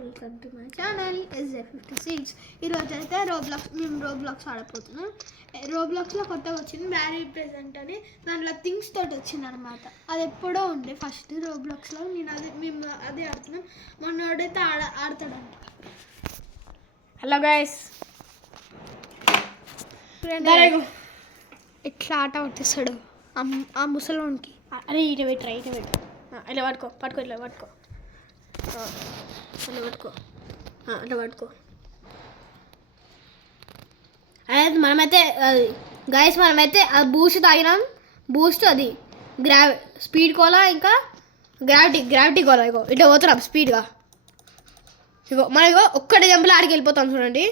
Welcome to my channel SJ56. ఈరోజు అయితే మేము రోబ్లాక్స్ ఆడపోతున్నాం. రోబ్లాక్స్లో కొత్తగా వచ్చింది బ్యారీ ప్రెజెంట్ అని, దాంట్లో థింగ్స్ తోటి వచ్చింది అనమాట. అది ఎప్పుడో ఉండే ఫస్ట్ రోబ్లాక్స్లో, మేము అదే ఆడుతున్నాం. మొన్నోడైతే ఆడతాడంట. హలో గైస్, ఎట్లా ఆట పట్టిస్తాడు ఆ ముసలోనికి. అరే ఇటు పెట్టరా, ఇలా పట్టుకో ఇట్లా పట్టుకో అట్లా పట్టుకో. అదే మనమైతే మనమైతే అది బూస్ట్ తాగినాం. బూస్ట్ అది స్పీడ్ కోలా, ఇంకా గ్రావిటీ కోలా. ఇగో ఇట్లా పోతున్నాం స్పీడ్గా. ఇగో మనం ఒక్కటే జంపులో ఆడికి వెళ్ళిపోతాం చూడండి.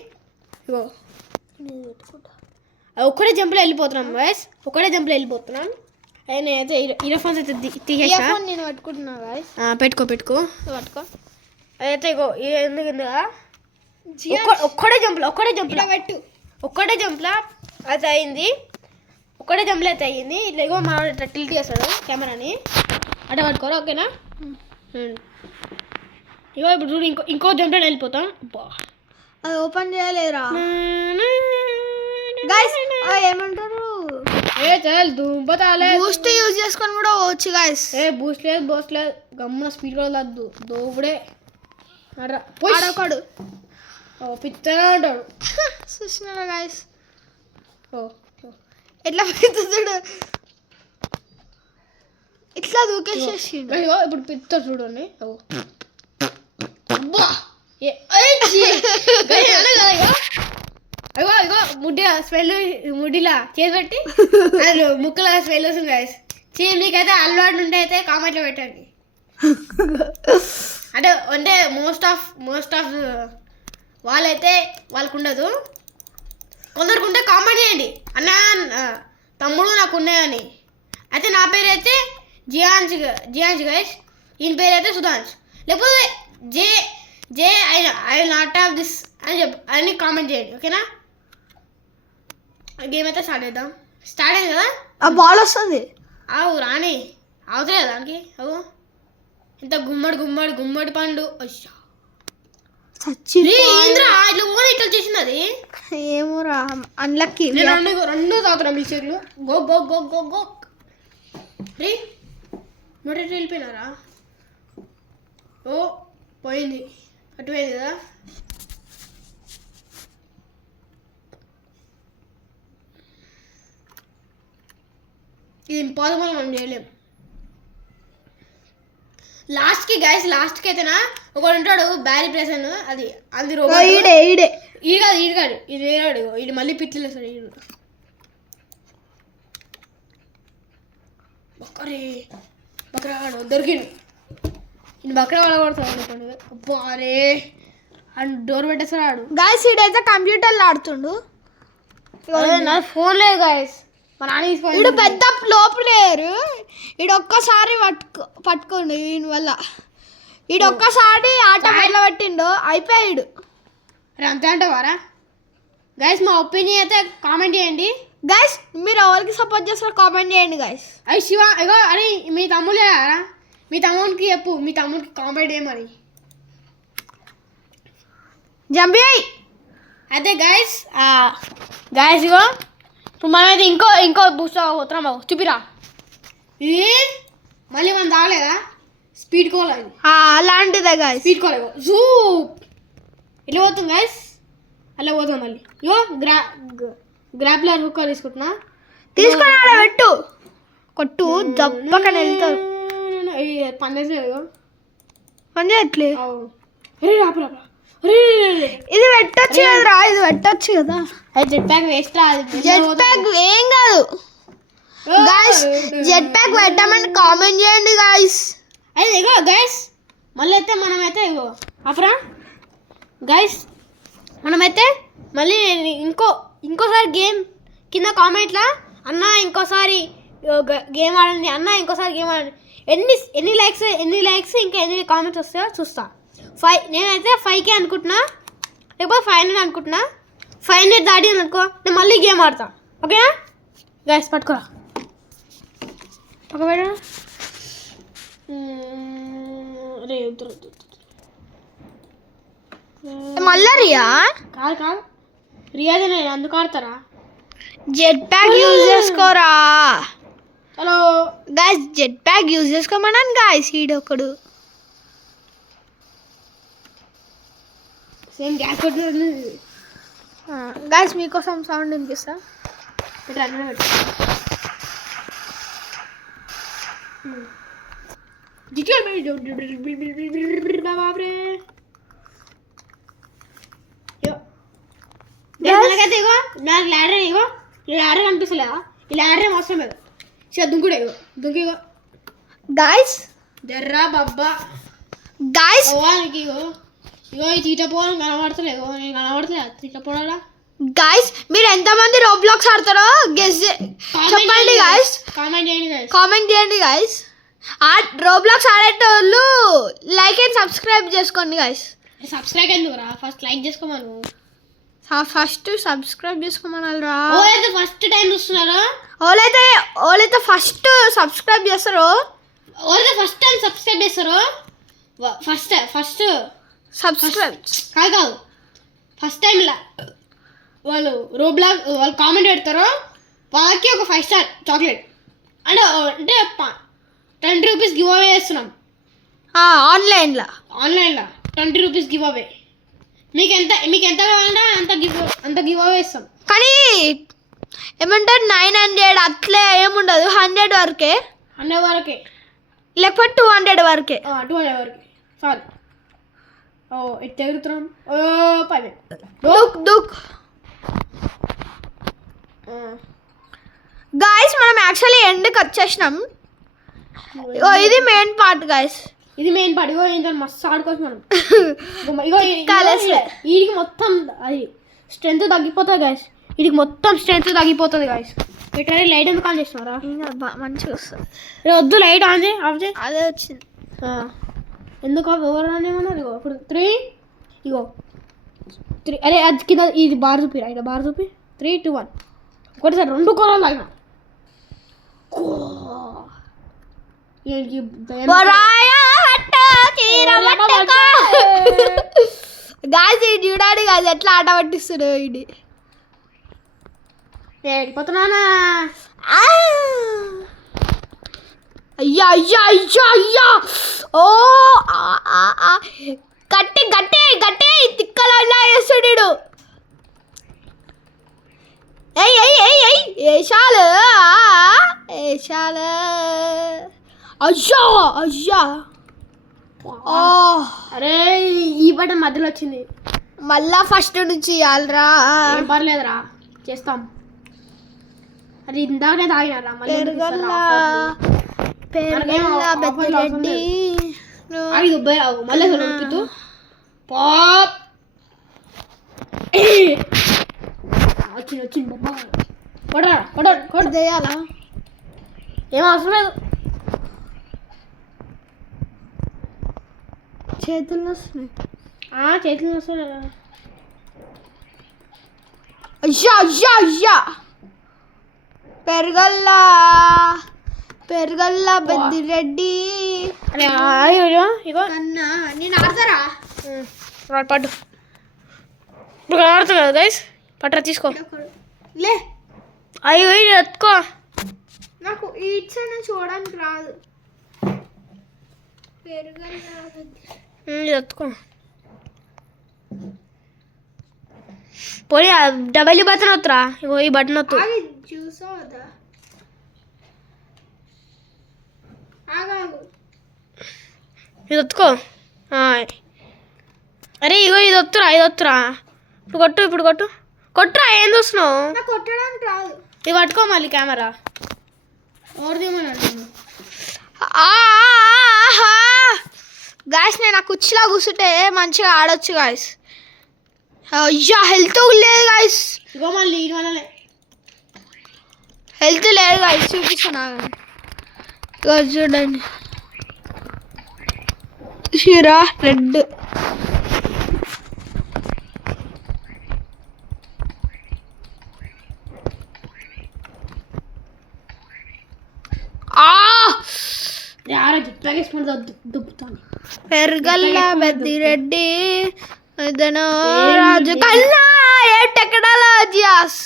ఇగో ఒక్కటే జంపులో వెళ్ళిపోతున్నాం గైస్, వెళ్ళిపోతున్నాం. నేనైతే ఇయర్ ఫోన్స్ అయితే తీసేసా. నేను పెట్టుకుంటున్నా గైస్. పెట్టుకో అయితే ఇగో ఎందుకు ఒక్కడే జంపులో పెట్టు. ఒక్కటే జంప్లో అయితే అయింది. ఇట్లా ఇగో మా ఇట్లా టిల్ట్ చేస్తాడు కెమెరాని. అట్లా పట్టుకోరా, ఓకేనా? ఇగో ఇప్పుడు చూడు, ఇంకో జంప్లో వెళ్ళిపోతాం. అది ఓపెన్ చేయలేరా గైస్? ఏమంటారు, బూస్ట్ యూజ్ చేసుకొని కూడా పోవచ్చు గైస్. బూస్ట్ లేదు గమ్మున స్పీడ్ కూడా లేదు, దోపుడే ఆడొకడు పిచ్చగా ఉంటాడు. చూసినారా గైస్ ఎట్లా పెడుతున్నాడు, ఇట్లా దూకేసేసి. ఇప్పుడు పిచ్చ చూడండి. ఇగో ముడ్డిలా చేసి పెట్టి ముక్కలా స్మెల్ వస్తుంది గైస్. మీకైతే అలవాటు ఉంటే అయితే కామెంట్లో పెట్టండి. అంటే మోస్ట్ ఆఫ్ వాళ్ళైతే వాళ్ళకు ఉండదు, కొందరికి ఉంటే కామెంట్ చేయండి. అన్న తమ్ముడు నాకు ఉన్నాయని. అయితే నా పేరు అయితే జియాన్స్ గైస్, ఈయన పేరు అయితే సుధాంష్. లేకపోతే J I will not have this అని కామెంట్ చేయండి, ఓకేనా? గేమ్ అయితే స్టార్ట్ అయింది కదా. ఆ బాల్ వస్తుంది. రాని అవుతుంది కదా దానికి. ఇంత గుమ్మడి పండు ఇట్లా చేసింది అది. ఏమోరా అన్లక్కీ. రెండు తాగుతున్నా మిక్చర్లు. గో రే నోటి వెళ్ళిపోయినారా? పోయింది, అటుపోయింది కదా. ఇది ఇంపాసిబుల్, మనం చేయలేం. లాస్ట్కి అయితేనా ఒకడు ఉంటాడు బ్యారీ ప్రెసెంట్, అది ఈడు వేరాడు. ఇది మళ్ళీ పిట్లు సార్. ఈడు బక్రాడు దొరికిండు. ఈయన బక్రా పడగొడతాడు అనుకోండి. అరే అని డోర్ పెట్టేస్తాడు గాయస్. ఈడైతే కంప్యూటర్లో ఆడుతుండు. నా ఫోన్ లేదు గాయస్, మా నాన్న ఇడు పెద్ద లోపలేరు. ఈడొక్కసారి పట్టుకోండు ఈయన వల్ల. ఈడొక్కసారి ఆట ఎట్లా పట్టిండో అయిపోయాడు. అంతే అంటావారా గైస్? మా ఒపీనియన్ అయితే కామెంట్ చేయండి గైస్. మీరు ఎవరికి సపోర్ట్ చేస్తారో కామెంట్ చేయండి గైస్. అయ్యి శివ ఇగో, అరే మీ తమ్ముడే కదా, మీ తమ్ముడికి చెప్పు, మీ తమ్ముడికి కామెంట్ చేయమని. జంపి అయితే గైస్ ఇగో ఇప్పుడు మనమైతే ఇంకో బూస్ట్ పోతున్నాం. చూపిరా, ఇది మళ్ళీ మనం తాగలేదా స్పీడ్ కోల్. అది అలాంటిదే గాయస్, స్పీడ్ కోల్. జూ ఎట్లా పోతుంది గైస్? అలా పోతాం మళ్ళీ. ఇగో గ్రాప్లర్ హుక్ తీసుకుంటున్నా. తీసుకుని ఆడ పెట్టు, కొట్టు దప్పకని వెళ్తారు. పని చేయట్లే. ఇది పెట్టొచ్చు కదరా, ఇది పెట్టొచ్చు కదా. జెట్ ప్యాక్ వేస్ట్ రా. జెట్ ప్యాక్ ఏం కాదు గాయస్. జెట్ ప్యాక్ పెట్టమని కామెంట్ చేయండి గాయస్. అయితే ఇగో గైస్, మళ్ళీ అయితే మనమైతే ఇగో అఫ్రా గైస్, మనమైతే మళ్ళీ ఇంకోసారి గేమ్ కింద కామెంట్లా అన్న ఇంకోసారి గేమ్ ఆడండి, అన్న ఇంకోసారి గేమ్ ఆడండి. ఎన్ని లైక్స్ ఇంకా ఎన్ని కామెంట్స్ వస్తాయో చూస్తా. 5 నేనైతే 5K అనుకుంటున్నా, లేకపోతే 500 అనుకుంటున్నా. 500 దాటి అనుకో, నేను మళ్ళీ గేమ్ ఆడతా, ఓకేనా గైస్? పట్టుకోరా ఒక రే మళ్ళా రియా కాదు కాదు రియాదే అందుకు ఆడతారా జెట్ ప్యాక్ యూజ్ చేసుకోరా hello guys jet pack use చేసుకోమన్నాను గాయస్ ఈడొకడు సేమ్ గ్యాస్ కొట్టినట్టు గాయస్ మీకోసం సౌండ్ వినిపిస్తా మనకైతే ఇగో నాకు ల్యాడర్ ఇగో ఈ ల్యాడర్ కనిపిస్తలేదా ఈ ల్యాడర్ అవసరం లేదు దుంకుడే ఇగో దుంకి ఇగో గాయస్ జర్రా బాబ్బా గాయస్ ఓవానికి ఇగో ఇగో ఈ తీటపోవడం కనబడతలే ఇగో నేను కనబడతలే తీటపోవడా గాయస్ మీరు ఎంతమంది రోబ్లాక్స్ ఆడతారో గెస్ చెప్పండి గాయస్ కామెంట్ చేయండి guys. కామెంట్ చేయండి గాయస్ ఆ రోబ్లాక్స్ ఆడేటోళ్ళు లైక్ అండ్ సబ్స్క్రైబ్ చేసుకోండి గాయస్ సబ్స్క్రైబ్ ఎందుకురా ఫస్ట్ లైక్ చేసుకోమను ఫస్ట్ సబ్స్క్రైబ్ చేసుకోమనాలిరా ఓలైతే ఫస్ట్ టైం చూస్తున్నారా ఓలైతే ఫస్ట్ సబ్స్క్రైబ్ చేస్తారో ఓలైతే ఫస్ట్ టైం సబ్స్క్రైబ్ చేస్తారో ఫస్ట్ సబ్స్క్రైబ్ కాదు ఫస్ట్ టైం వాళ్ళు వాళ్ళు కామెంట్ పెడతారో వాళ్ళకి ఒక 5 స్టార్ చాక్లెట్ అంటే 20 రూపీస్ గివ్ అవే చేస్తున్నాం ఆన్లైన్లో 20 రూపీస్ గివ్ అవే మీకు ఎంత కావాలంటే అంత గివ్ అవే ఇస్తాం కానీ ఏమంటారు 900 అట్లే ఏముండదు 100 వరకే 100 వరకే లేకపోతే 200 వరకే 200 వరకే చాలు ఎట్టు ఎగురుతున్నాం పది దుక్ గాయస్ మనం యాక్చువల్లీ ఎండ్కి వచ్చేసినాం ఇది మెయిన్ పార్ట్ గాయస్ ఇది మెయిన్ పార్ట్ ఇగో ఏంటంటే మస్తు ఆడుకోవచ్చు మనం ఇగో వీడికి మొత్తం అది స్ట్రెంత్ తగ్గిపోతుంది గాయస్ వీడికి మొత్తం స్ట్రెంత్ తగ్గిపోతుంది గాయస్ ఎట్లా లైట్ ఎందుకు ఆన్ చేసినారా మంచిగా వస్తుంది వద్దు లైట్ ఆన్ చేయి ఆఫ్ చేయి అదే వచ్చింది ఎందుకు ఎవరు అనేమన్నారు ఇగో ఇప్పుడు 3 ఇగో 3 అరే అది కింద ఇది బార్ చూపిరా ఇక్కడ బార్ చూపి 3 2 1 ఒకటిసారి 2 కొరాలు తాగిన గాయస్ ఇది చూడాలి కాదు ఎట్లా ఆట పట్టిస్తాడు ఇది వెళ్ళిపోతున్నానా అయ్యా అయ్యా అయ్యా అయ్యా ఓ గట్టి గట్టి గట్టి తిక్కలా వేస్తాడు ఏయ్ ఏయ్ ఏయ్ ఏయ్ ఏషాలు ఏషాలు అయ్యా అయ్యా అరే ఈ బటన్ మధ్యలో వచ్చింది మళ్ళా ఫస్ట్ నుంచి ఇవ్వాలరా ఏం పర్లేదురా చేస్తాం అది ఇందాకనే తాగినారా పెరుగల్లా బెద్దిరెడ్డి మళ్ళీ పాప్ వచ్చింది బాబా కొడరా కొడ చేయాలా ఏం అవసరం లేదు చేతులు వస్తున్నాయి చేతులు వస్తున్నాయి అయ్యా అయ్యా అయ్యా పెరగల్లా బెద్దిరెడ్డి ఇగో అన్నా నేను ఆడతారా పట్టు ఇప్పుడు కనబడుతుంది కదా గైస్ పట్టరా తీసుకో లే అయ్యో ఎత్తుకో నాకు ఈట్స్ అయినా చూడడానికి రాదు ఎత్తుకో పోయి డబల్ బటన్ వద్దురా ఇగో ఈ బటన్ వద్దు చూసా ఇది వత్తుకో అరే ఇగో ఇది వత్తురా ఇప్పుడు కొట్టురా ఏం చూస్తున్నావు కొట్టడానికి రాదు ఇది పట్టుకో మళ్ళీ కెమెరా ఎవరిదేమోనండి గాయస్ నేను ఆ కుర్చీలో కూర్చుంటే మంచిగా ఆడొచ్చు గాయస్ అయ్యా హెల్త్ లేదు గాయస్ ఇగో మళ్ళీ ఇది వల్లనే హెల్త్ లేదు గాయస్ చూపిస్తాను చూడండి షీరా రెడ్ యారా జిట్ ప్యాక్ వేసుకుంటే దుప్పుతాను పెరగల్లా బెద్దిరెడ్డి ఇదను రాజు కన్నా ఏ టెక్నాలజీస్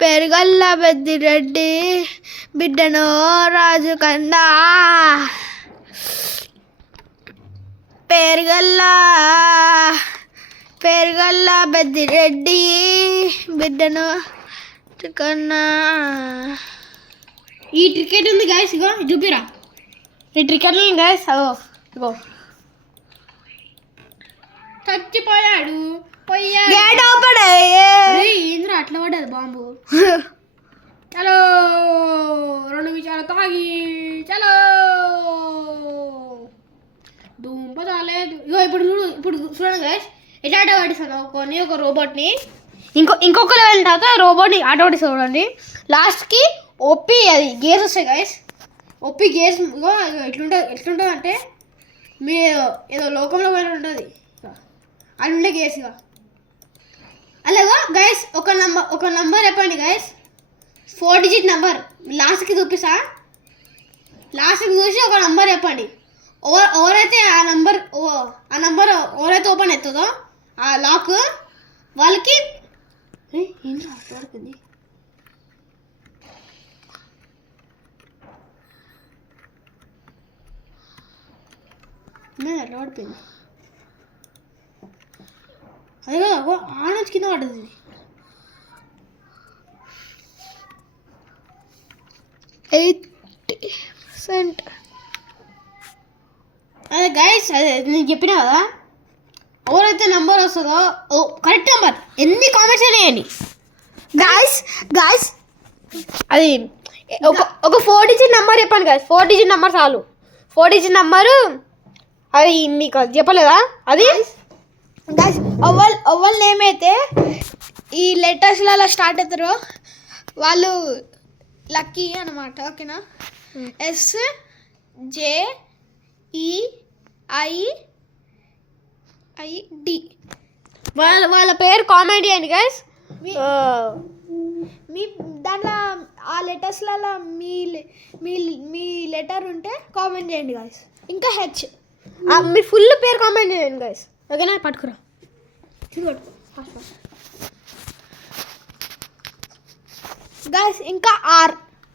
పెరుగల్ల బెద్దిరెడ్డి బిడ్డను రాజు కన్నా పెరుగల్ల బెద్దిరెడ్డి బిడ్డను కన్నా. ఈ క్రికెట్ ఉంది గైస్, ఇగో చూపిరా. ఈ క్రికెట్ ఉంది గైస్, అగో ఇగో చచ్చిపోయాడు. గేట్ ఓపెన్ ఏంద్ర అట్లా పడ్డది బాంబు. చలో 2 నిమిషాలు తాగి చలో దుంప చాలేదు. ఇగో ఇప్పుడు చూడండి గైస్ ఎట్లా ఆట పడిస్తాను ఒక రోబోట్ని ఇంకొక లెవెల్ తర్వాత రోబోట్ని ఆట పడిస్తాను చూడండి. లాస్ట్కి ఓపీ అది గేర్స్ వస్తాయి గైస్. ఓపీ గేర్స్ ఇగో ఎట్లుంటుంది అంటే మీరు ఏదో లోకంలో పోయిన ఉంటుంది అది ఉండే గేర్స్. ఇక అలాగో గైస్ ఒక నంబర్ చెప్పండి గైస్, 4 డిజిట్ నెంబర్ లాస్ట్కి చూపిస్తా. లాస్ట్కి చూసి ఒక నంబర్ చెప్పండి. ఎవరైతే ఆ నంబర్ ఎవరైతే ఓపెన్ అవుతుందో ఆ లాక్ వాళ్ళకి ఏంటి అర్థపడుతుంది. నేను ఎట్లా పడిపోయింది అదే కదా ఆ నుంచి కింద పడుతుంది. అదే గైస్ అదే నేను చెప్పినా కదా, ఎవరైతే నెంబర్ వస్తుందో కరెక్ట్ నెంబర్ ఎన్ని కామెంట్స్ అయినాయండి గాయస్ అది ఒక 4 డిజిట్ నెంబర్ చెప్పండి గైస్. 4 డిజిట్ నెంబర్ చాలు. 4 డిజిట్ నెంబరు అది మీకు చెప్పలేదా అది గైస్ అవ్వల్ ఏమైతే ఈ లెటర్స్లలో స్టార్ట్ అవుతారో వాళ్ళు లక్కీ అనమాట. ఓకేనా? SJEID వాళ్ళ పేరు కామెంట్ చేయండి గైస్. మీ దాంట్లో ఆ లెటర్స్లలో మీ లెటర్ ఉంటే కామెంట్ చేయండి గైస్. ఇంకా మీ ఫుల్ పేరు కామెంట్ చేయండి గైస్. ఓకేనా? పట్టుకురా గైస్ ఇంకా R